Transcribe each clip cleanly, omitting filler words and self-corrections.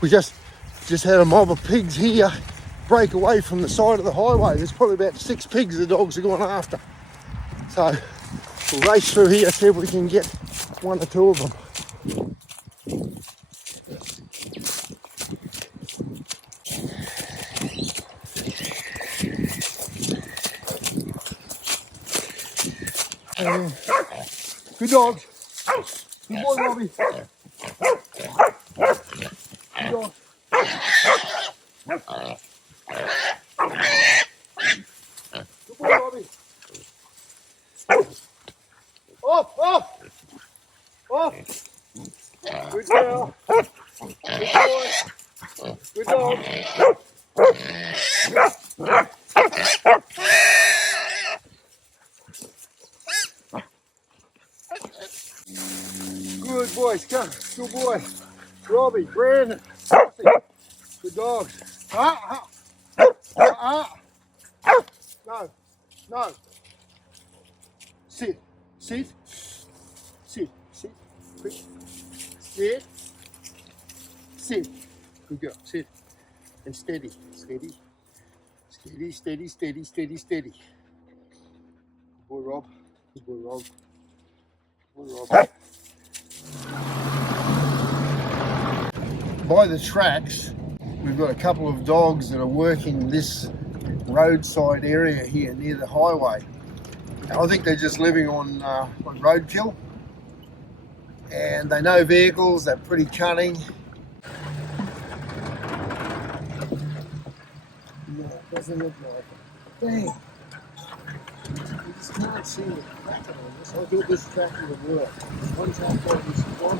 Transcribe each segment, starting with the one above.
We just had a mob of pigs here break away from the side of the highway. There's probably about 6 pigs the dogs are going after. So we'll race through here, see if we can get 1 or 2 of them. Good dogs. Good boy, Robbie. Good dog. Good boy, Robbie. Off, off. Off. Good girl. Good boy. Good dog. Good boy, Skunk. Good boy. Robbie, Brandon. Good dogs. No. No. Sit. Sit. Sit. Sit. Quick. Sit. Sit. Good girl. Sit. And steady. Steady. Steady, steady, steady, steady, steady. Good boy, Rob. Good boy, Rob. Good boy, Rob. By the tracks, we've got a couple of dogs that are working this roadside area here near the highway. I think they're just living on roadkill, and they know vehicles. They're pretty cunning. No, it doesn't look like it. Dang. You just can't see the track on this. I thought this track would work. One track like this one.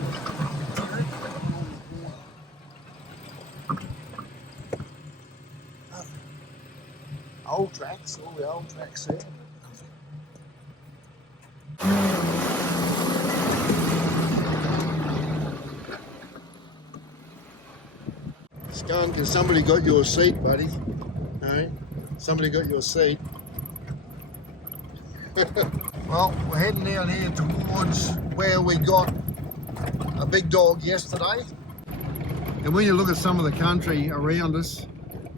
Old tracks, all the old tracks there. Skunk, has somebody got your seat, buddy? No? Somebody got your seat. Well, we're heading down here towards where we got a big dog yesterday. And when you look at some of the country around us,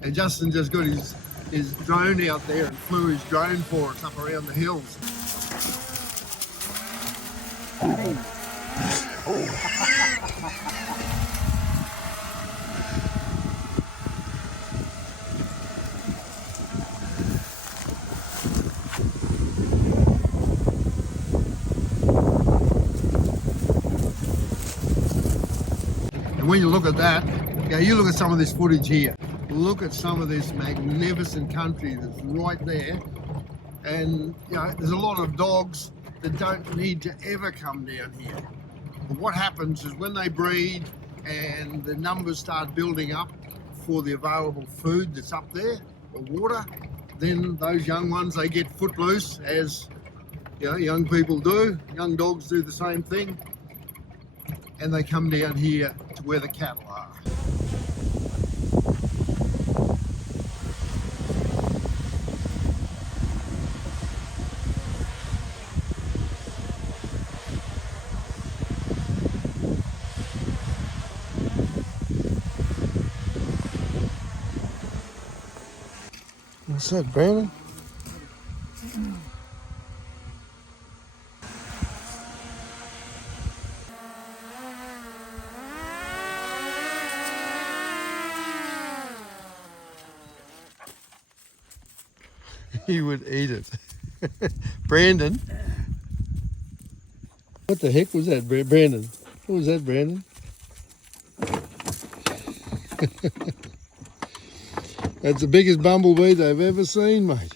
and Justin just got his drone out there and flew his drone for us up around the hills. And when you look at that, you look at some of this footage here. Look at some of this magnificent country that's right there. And there's a lot of dogs that don't need to ever come down here. But what happens is when they breed and the numbers start building up for the available food that's up there, the water, then those young ones, they get footloose, as young people do. Young dogs do the same thing, and they come down here to where the cattle are. What's that, Brandon? He would eat it. Brandon? What the heck was that, Brandon? What was that, Brandon? That's the biggest bumblebee they've ever seen, mate.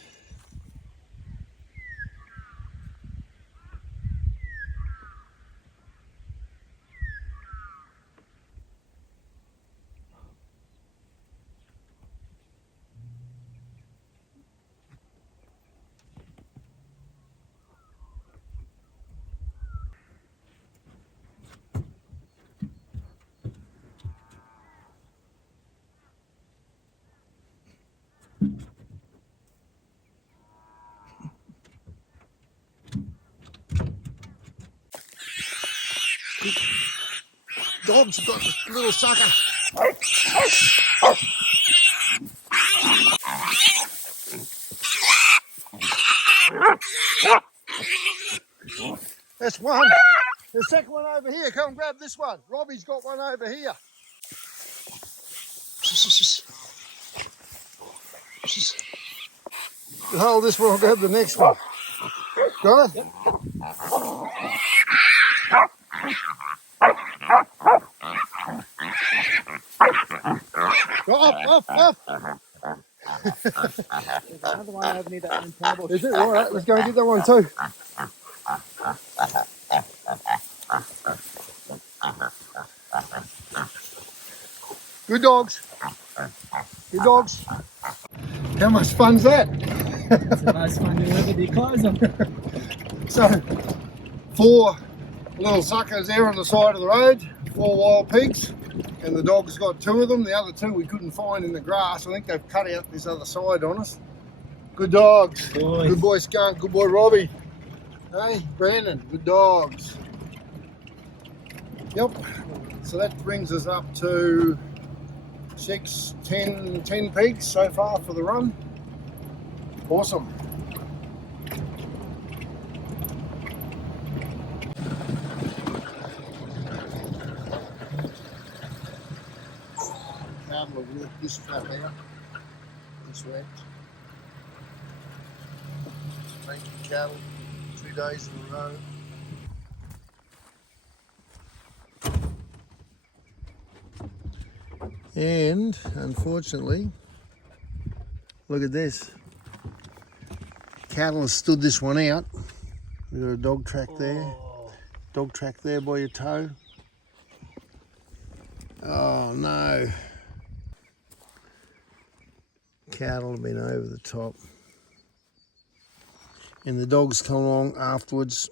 Dogs got this little sucker. That's one. The second one over here. Come and grab this one. Robbie's got one over here. You hold this one, I'll grab the next one. Got it? Yep. Up. There's another one over near that one table. Is it? All right, let's go and get that one too. Good dogs. Good dogs. How much fun's that? It's the most fun you ever do clothes on. So, 4 little suckers there on the side of the road, 4 wild pigs, and the dog's got 2 of them. The other 2 we couldn't find in the grass. I think they've cut out this other side on us. Good dogs. Boy. Good boy Skunk, good boy Robbie. Hey, Brandon, good dogs. Yep, so that brings us up to 10 pigs so far for the run. Awesome. Cattle have worked this trap out. This wet. Making cattle 2 days in a row. And unfortunately, look at this. Cattle has stood this one out. We've got a dog track there. Dog track there by your toe. Oh no. Cattle have been over the top. And the dogs come along afterwards.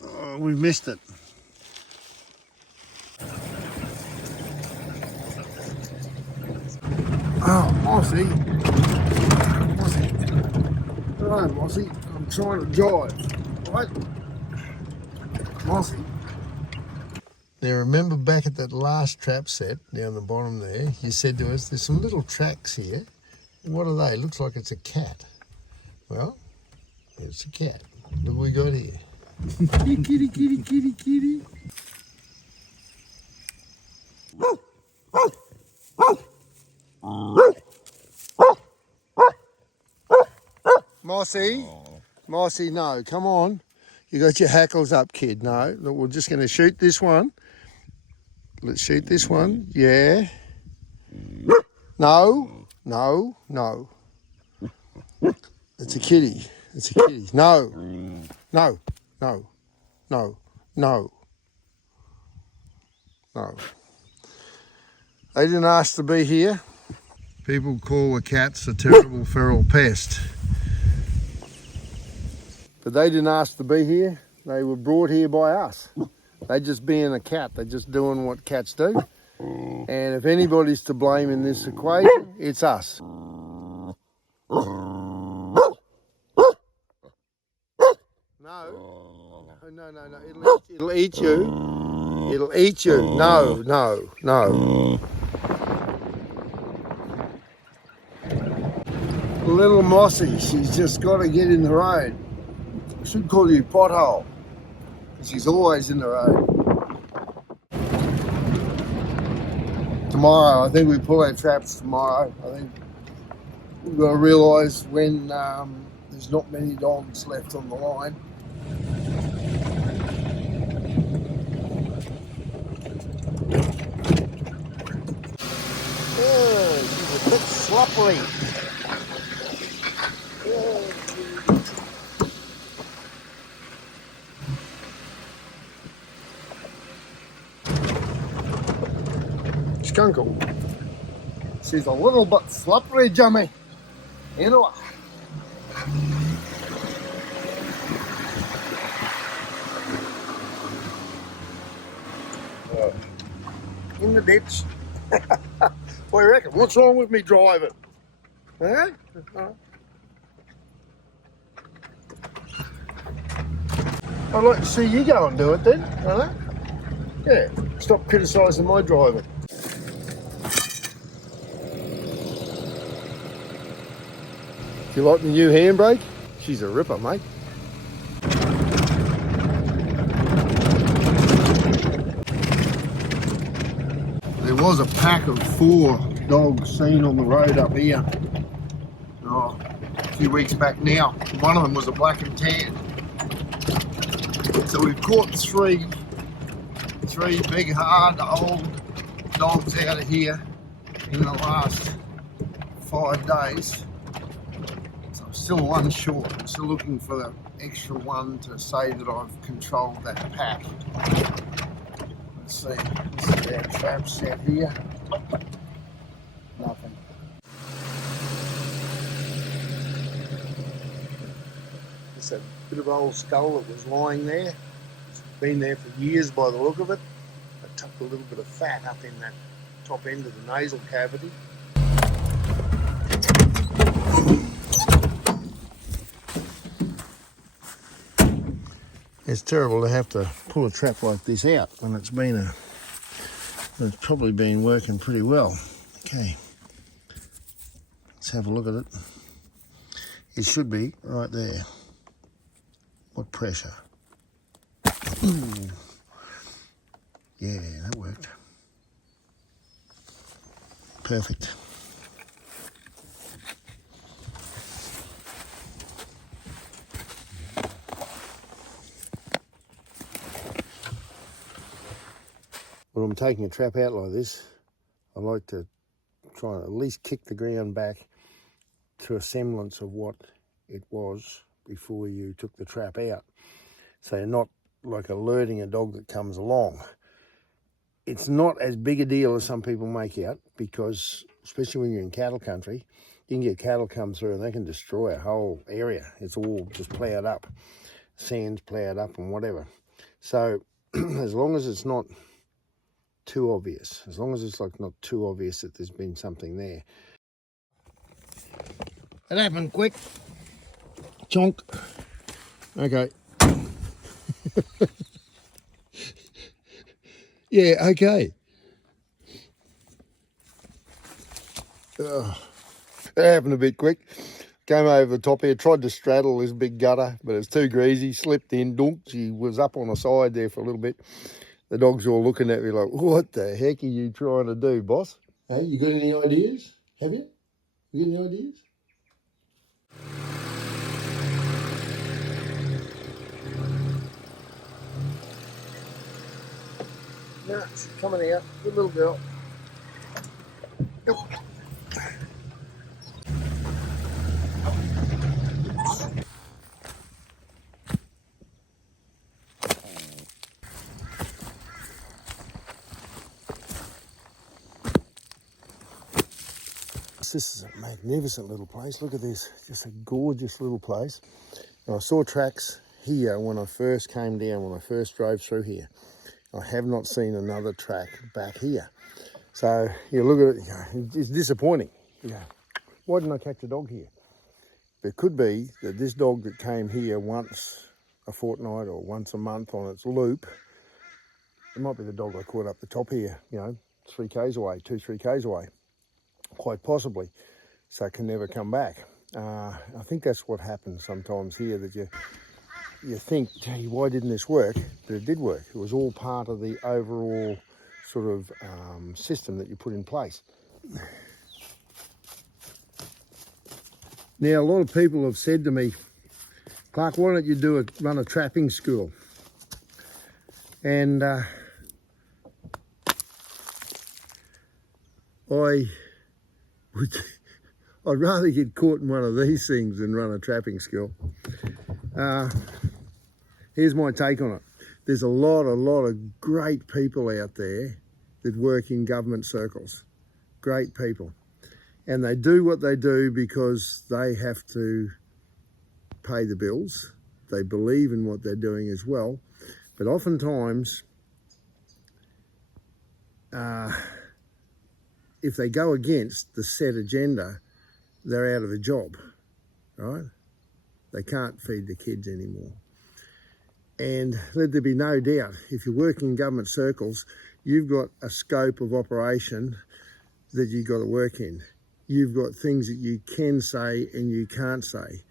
Oh, we've missed it. Oh, Mossy. Hello, Mossy. I'm trying to jive. Right? Mossy. Now remember back at that last trap set down the bottom there, you said to us there's some little tracks here. What are they? Looks like it's a cat. Well, it's a cat. Look what we got here. Kitty, kitty, kitty, kitty. Mossy, Mossy, no, come on. You got your hackles up, kid. No, look, we're just going to shoot this one. Let's shoot this one. Yeah. No, no, no. It's a kitty. It's a kitty. No, no, no, no, no, no. They didn't ask to be here. People call the cats a terrible feral pest. But they didn't ask to be here. They were brought here by us. They just being a cat. They're just doing what cats do. And if anybody's to blame in this equation, it's us. No. No. It'll eat you. It'll eat you. No, no, no. Little Mossy, she's just got to get in the road. I should call you Pothole, because she's always in the road. Tomorrow, I think we pull our traps tomorrow. I think we've got to realise when there's not many dogs left on the line. Oh, she's a bit slippery. Skunkle. She's a little bit slippery, Jimmy. You know what? In the ditch. What do you reckon? What's wrong with me driving? Huh? I'd like to see you go and do it then, huh? Yeah, stop criticising my driving. You like the new handbrake? She's a ripper, mate. There was a pack of 4 dogs seen on the road up here a few weeks back now. One of them was a black and tan. So we've caught three big, hard, old dogs out of here in the last 5 days. So I'm still one short. I'm still looking for the extra one to say that I've controlled that pack. Let's see. This is our trap set here. Nothing. It's a bit of old skull that was lying there. It's been there for years by the look of it. I tucked a little bit of fat up in that top end of the nasal cavity. It's terrible to have to pull a trap like this out when it's probably been working pretty well. Okay, let's have a look at it. It should be right there. What pressure? Ooh. Yeah, that worked. Perfect. When I'm taking a trap out like this, I like to try and at least kick the ground back to a semblance of what it was before you took the trap out. So you're not like alerting a dog that comes along. It's not as big a deal as some people make out, because especially when you're in cattle country, you can get cattle come through and they can destroy a whole area. It's all just ploughed up, sand's ploughed up and whatever. So as long as it's not too obvious, as long as it's like not too obvious that there's been something there. It happened quick. Chonk. Okay. Yeah, okay. It happened a bit quick. Came over the top here, tried to straddle this big gutter, but it's too greasy, slipped in, dunk. She was up on the side there for a little bit. The dogs are all looking at me like, what the heck are you trying to do, boss? Hey, you got any ideas? Have you? You got any ideas? No, she's coming out. Good little girl. Yep. This is a magnificent little place. Look at this, just a gorgeous little place. Now, I saw tracks here when I first came down, when I first drove through here. I have not seen another track back here. So you look at it, you know, it's disappointing. You know, why didn't I catch a dog here? It could be that this dog that came here once a fortnight or once a month on its loop, it might be the dog I caught up the top here, you know, 3 k's away, 2-3 k's away. Quite possibly, so it can never come back. I think that's what happens sometimes here, that you think, gee, why didn't this work? But it did work. It was all part of the overall sort of system that you put in place. Now, a lot of people have said to me, Clark, why don't you run a trapping school? And I'd rather get caught in one of these things than run a trapping school. Here's my take on it. There's a lot of great people out there that work in government circles. Great people. And they do what they do because they have to pay the bills. They believe in what they're doing as well. But oftentimes, if they go against the set agenda, they're out of a job, right? They can't feed the kids anymore. And let there be no doubt, if you're working in government circles, you've got a scope of operation that you've got to work in. you've got things that you can say and you can't say.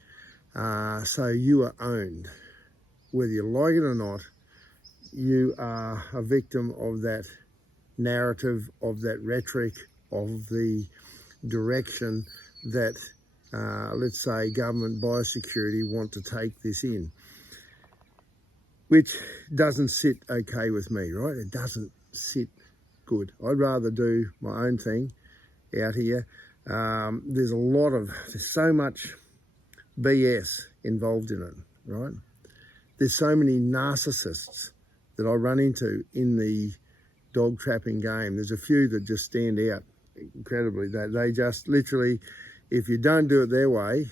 So you are owned. Whether you like it or not, you are a victim of that narrative, of that rhetoric, of the direction that, let's say, government biosecurity want to take this in, which doesn't sit okay with me, right? It doesn't sit good. I'd rather do my own thing out here. There's so much BS involved in it, right? There's so many narcissists that I run into in the dog trapping game. There's a few that just stand out incredibly. They just literally, if you don't do it their way,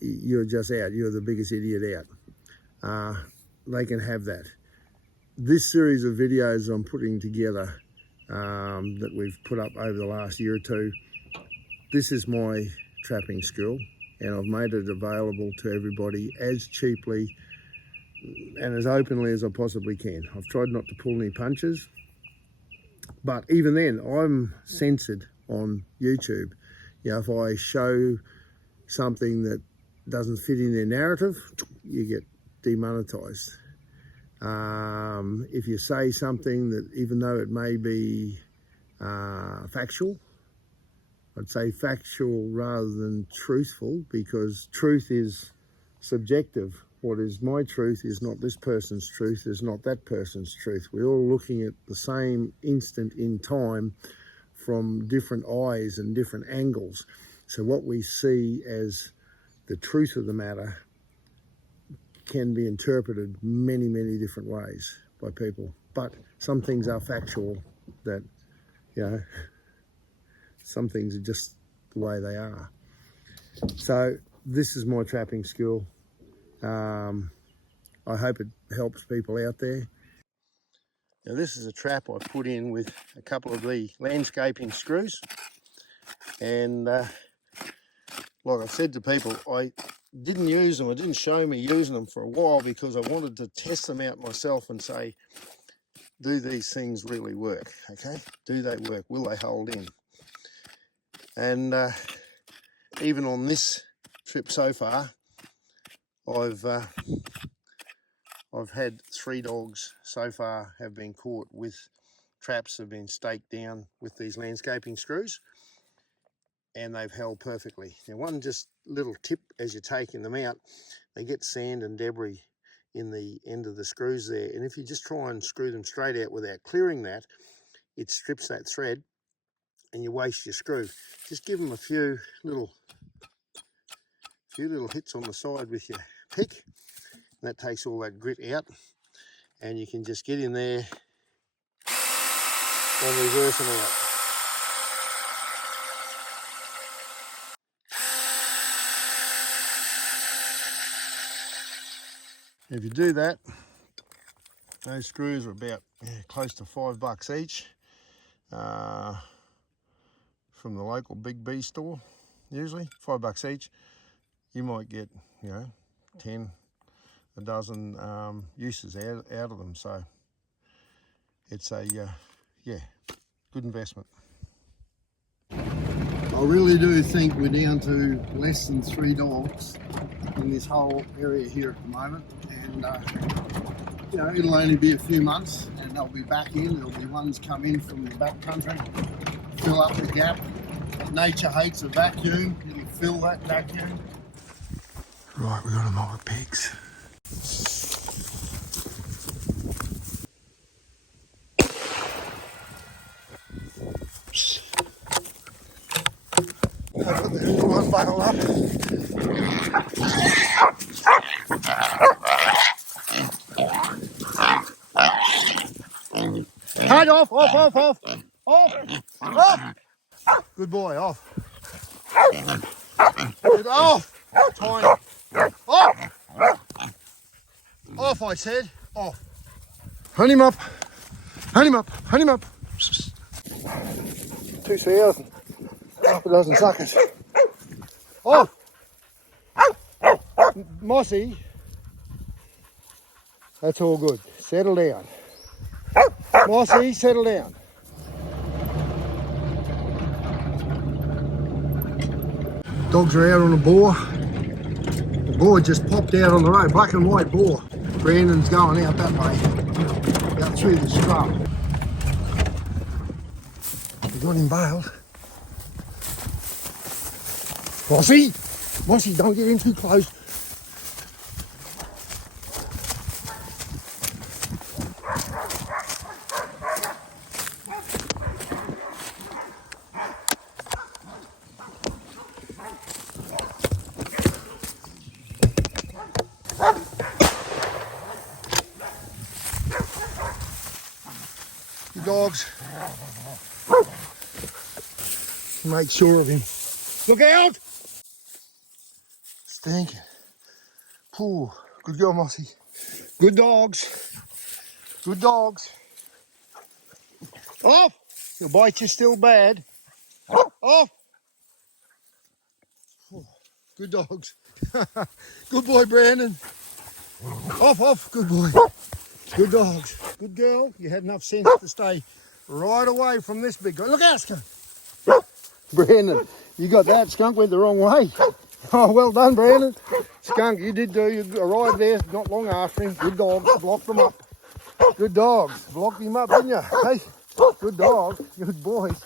you're just out. You're the biggest idiot out. They can have that. This series of videos I'm putting together that we've put up over the last year or two, this is my trapping school, and I've made it available to everybody as cheaply and as openly as I possibly can. I've tried not to pull any punches, but even then, I'm censored on YouTube. You know, if I show something that doesn't fit in their narrative, you get demonetized. If you say something that, even though it may be factual, I'd say factual rather than truthful, because truth is subjective. What is my truth is not this person's truth, is not that person's truth. We're all looking at the same instant in time from different eyes and different angles. So what we see as the truth of the matter can be interpreted many, many different ways by people. But some things are factual that, you know, some things are just the way they are. So this is my trapping school. I hope it helps people out there. Now this is a trap I put in with a couple of the landscaping screws, and like I said to people, I didn't use them, I didn't show me using them for a while because I wanted to test them out myself and say, do these things really work? Okay, do they work? Will they hold in? And even on this trip so far, I've had 3 dogs so far have been caught with traps that have been staked down with these landscaping screws, and they've held perfectly. Now, one just little tip as you're taking them out, they get sand and debris in the end of the screws there, and if you just try and screw them straight out without clearing that, it strips that thread and you waste your screw. Just give them a few little hits on the side with your pick, and that takes all that grit out, and you can just get in there and reverse them out. If you do that, those screws are about close to $5 each from the local Big B store, usually $5 each. You might get, you know, 10, a dozen uses out of them, so it's a yeah, good investment. I really do think we're down to less than 3 dogs in this whole area here at the moment, and you know, it'll only be a few months and they'll be back in. There'll be ones come in from the back country, fill up the gap. Nature hates a vacuum, it'll fill that vacuum. Right, we've got a mob of pigs. I've got the little one bundled up. Hide off. Good boy, off. Get off. Tiny. Off. Off, I said. Off. Hunt him up. 2,000. Half a dozen suckers. Off. Mossy. That's all good. Settle down. Mossy, settle down. Dogs are out on a boar. The boar just popped out on the road, black and white boar. Brandon's going out that way, out through the scrub. We got him bailed. Mossy! Mossy, don't get in too close. The dogs. Make sure of him. Look out! Stinking. Ooh, good girl, Mossy. Good dogs. Good dogs. Off! Your bite you still bad. Off! Good dogs. Good boy, Brandon. Off, off. Good boy. Good dogs. Good girl. You had enough sense to stay right away from this big guy. Look out, Skunk. Brandon, you got that. Skunk went the wrong way. Oh, well done, Brandon. Skunk, you arrived there not long after him. Good dogs. Blocked them up. Good dogs. Blocked him up, didn't you? Hey, good dog. Good boys.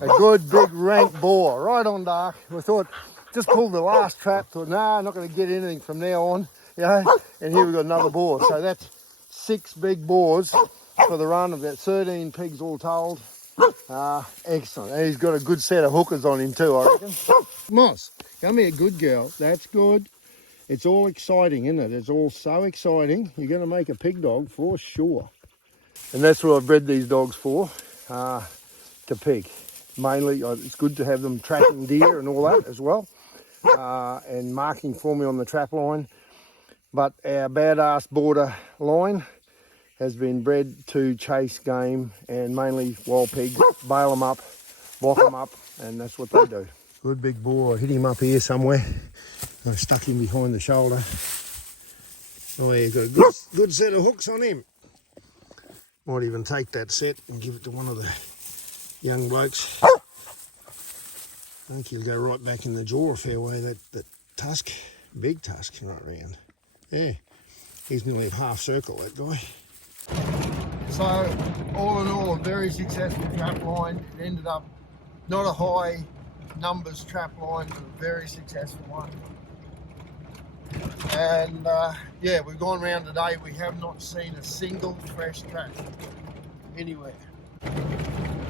A good big rank boar. Right on dark. We thought, just pulled the last trap. Thought, nah, not going to get anything from now on. You know? And here we've got another boar. So that's 6 big boars for the run, about 13 pigs all told. Excellent. And he's got a good set of hookers on him too, I reckon. Moss, come here, good girl. That's good. It's all exciting, isn't it? It's all so exciting. You're going to make a pig dog for sure. And that's what I've bred these dogs for, to pig. Mainly, it's good to have them tracking deer and all that as well, and marking for me on the trap line. But our badass border line has been bred to chase game and mainly wild pigs, bail them up, block them up, and that's what they do. Good big boar. I hit him up here somewhere. I stuck him behind the shoulder. Oh, yeah, got a good set of hooks on him. Might even take that set and give it to one of the young blokes. I think he'll go right back in the jaw a fair way, that tusk, big tusk right round. Yeah, he's nearly a half circle, that guy. So, all in all, a very successful trap line. It ended up not a high numbers trap line, but a very successful one. And yeah, we've gone around today. We have not seen a single fresh trap anywhere.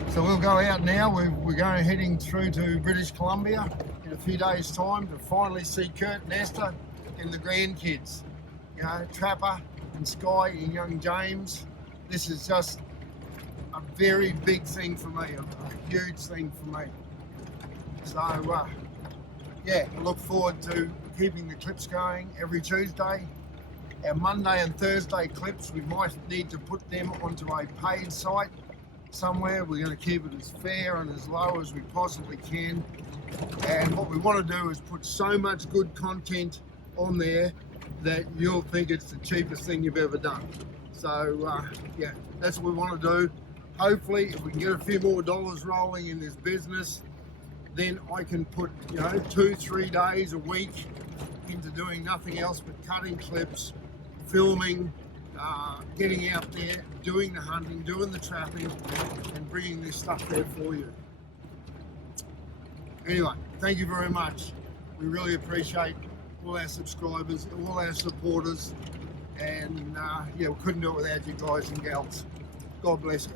So we'll go out now. We're going heading through to British Columbia in a few days' time to finally see Kurt and Esther and the grandkids. You know, Trapper and Sky and young James. This is just a very big thing for me, a huge thing for me. So yeah, I look forward to keeping the clips going every Tuesday. Our Monday and Thursday clips, we might need to put them onto a paid site somewhere. We're going to keep it as fair and as low as we possibly can. And what we want to do is put so much good content on there that you'll think it's the cheapest thing you've ever done. So yeah, that's what we want to do. Hopefully, if we can get a few more dollars rolling in this business, then I can put, 2-3 days a week into doing nothing else but cutting clips, filming, getting out there, doing the hunting, doing the trapping, and bringing this stuff there for you. Anyway, thank you very much. We really appreciate all our subscribers, all our supporters, and yeah, we couldn't do it without you guys and gals. God bless you.